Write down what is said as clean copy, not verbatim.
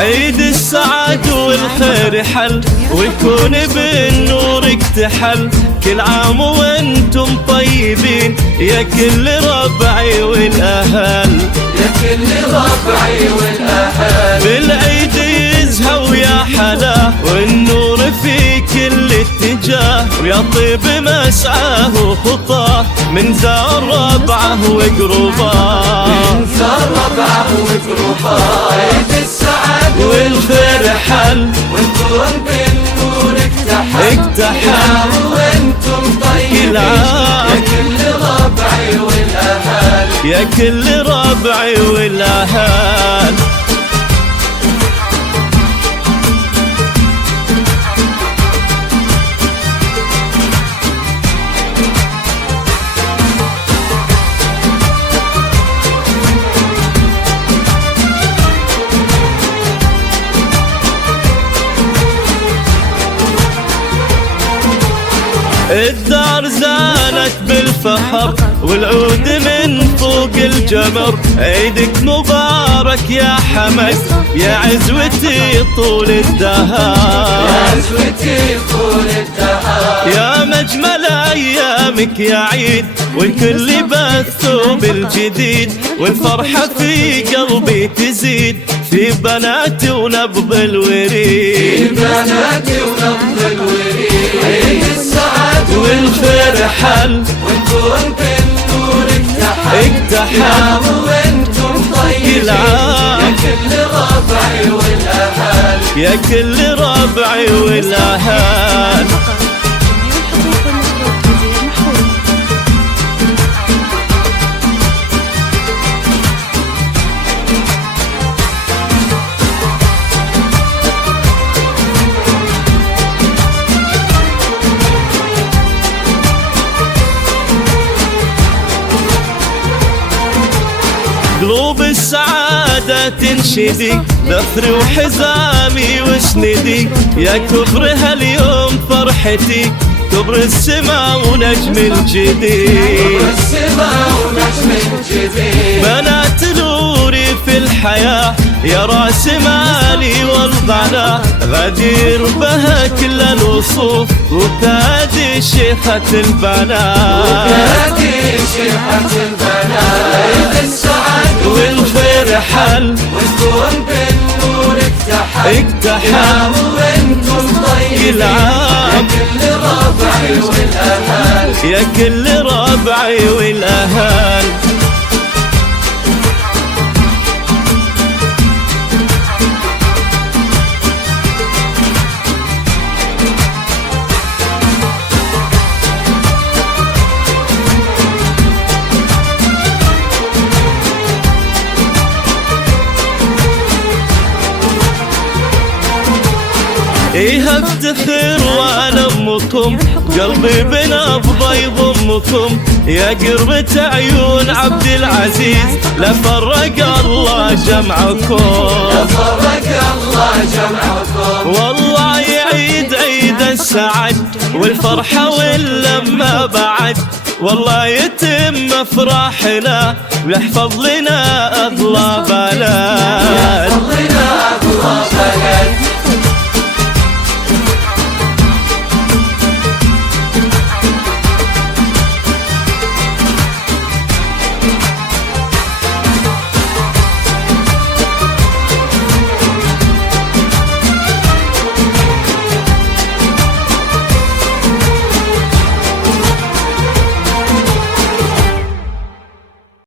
عيد السعد والخير حل، ويكون بالنور اكتحل، كل عام وانتم طيبين يا كل ربعي والاهل، يا كل ربعي والاهل. بالعيد يزهو يا حلا والنور في كل اتجاه، ويا طيب مسعاه وخطاه من زار ربعه وقرباه، من زار ربعه وقرباه. عيد السعد والخير حل، ونكون بالنور اكتحل، وانتم طيبين يا كل ربعي والاهل، يا كل ربعي والاهل. الدار زانت بالفخر والعود من فوق الجمر، عيدك مبارك يا حمد يا عزوتي طول الدهر، يا عزوتي طول الدهر. يا مجمل ايامك يا عيد والكل بالثوب الجديد، والفرحة في قلبي تزيد في بناتي ونبض الوريد، في بناتي ونبض الوريد. عيد السعد والخير حل، ونكون بالنور اكتحل، وانتم طيبين يا كل ربعي والاهل، يا كل ربعي والاهل. قلوب السعادة تنشدي ذفري وحزامي وسندي، يا كبر هاليوم فرحتي كبر السما ونجم الجديد، بنات نوري في الحياة يا راس مالي والغلا، غدير بها كل الوصوف وكادي شيخة البنات، عيد السعد والخير حل، ونكون بالنور اكتحل، وانتم طيبين كل عام يا كل ربعي والاهل، يا كل ربعي والاهل. ايه افتخر وانا امكم، قلبي بنبض يضمكم، يا قرة عيون عبد العزيز لا فرق الله جمعكم، لا فرق الله جمعكم. والله يعيد عيد السعد والفرحة واللمة بعد، والله يتم افراحنا ويحفظ لنا اضلى بلد،